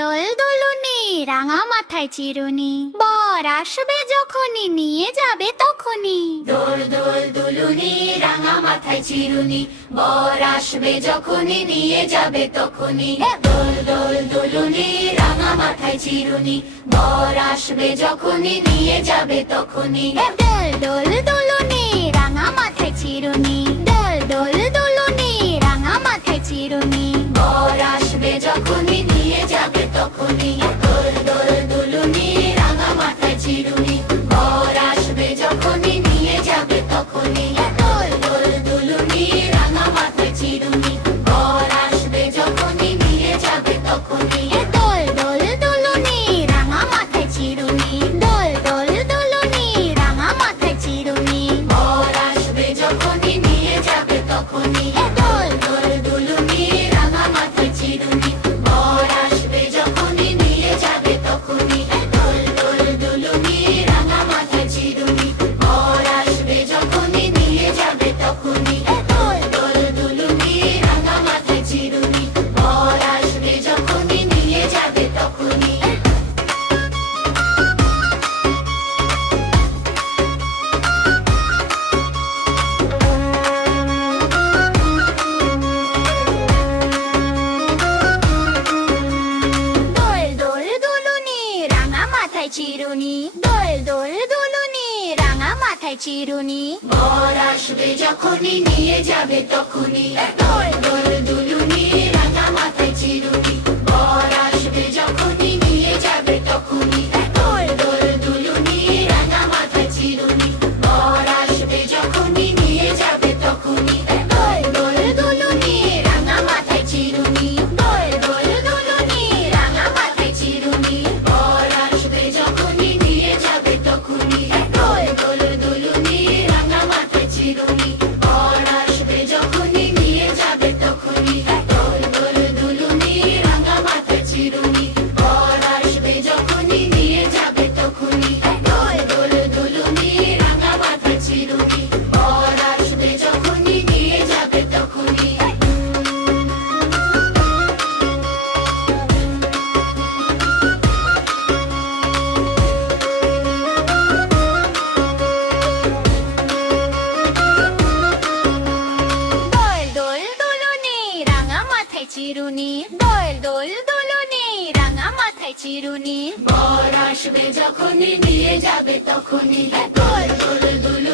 দোল দুলুনি রাঙা মাথায় চিরুনি, বর আসবে যখনই নিয়ে যাবে তখনই। দোল দোল দুলুনি রাঙা মাথায় চিরুনি, বর আসবে যখনই নিয়ে যাবে তখনই। দোল দোল দুলুনি রাঙা মাথায় চিরুনি, বর আসবে যখনই নিয়ে যাবে তখনই। দোল দোল দুলুনি রাঙা মাথায় চিরুনি, দোল দোল দুলুনি রাঙা মাথায় চিরুনি, বর আসবে যখনই নিয়ে যাবে তখনই। দোল দোল দুলুনি রাঙা মাথায় চিরুনি, বর আসবে যখনই নিয়ে যাবে তখনই। দোল দোল দুলুনি রাঙা মাথায় চিরুনি, বর আসবে যখনই নিয়ে যাবে তখনই। দোল দোল দুলুনি রাঙা মাথায় চিরুনি, দোল দোল দুলুনি রাঙা মাথায় চিরুনি, বর আসবে যখনই নিয়ে যাবে তখনই। দোল দোল দুলুনি রাঙা মাথায় চিরুনি, বর আসবে যখনই নিয়ে যাবে তখনই। দোল দোল দুলুনি রাঙা মাথায় চিরুনি, বর আসবে যখনই নিয়ে যাবে তখনই। দোল দোল দুলুনি রাঙা মাথায় চিরুনি, বর আসবে যখনই নিয়ে যাবে তখনই। দোল দোল দুলুনি রাঙা মাথায় চিরুনি, দোল দোল দুলুনি রাঙা মাথায় চিরুনি, বর আসবে যখনই নিয়ে যাবে তখনই। দোল দোল দুলুনি রাঙা মাথায় চিরুনি, বর আসবে যখনই নিয়ে যাবে তখনই। দোল দোল দুলুনি রাঙা মাথায় চিরুনি, বর আসবে যখনই নিয়ে যাবে তখনই। দোল দোল দুলুনি রাঙা মাথায় চিরুনি, দোল দোল দুলুনি রাঙা মাথায় চিরুনি, বর আসবে যখনই নিয়ে যাবে তখনই। দোল দোল দুলুনি রাঙা মাথায় চিরুনি, বর আসবে যখনই নিয়ে যাবে তখনই। দোল দোল দুলুনি রাঙা মাথায় চিরুনি, বর আসবে যখনই নিয়ে যাবে তখনই। দোল দোল দুলুনি রাঙা মাথায় চিরুনি, বর আসবে যখনই নিয়ে যাবে তখনই। দোল দোল দুলুনি রাঙা মাথায় চিরুনি, দোল দোল দুলুনি রাঙা মাথায় চিরুনি, বর আসবে যখনই নিয়ে যাবে তখনই। দোল দোল দুলুনি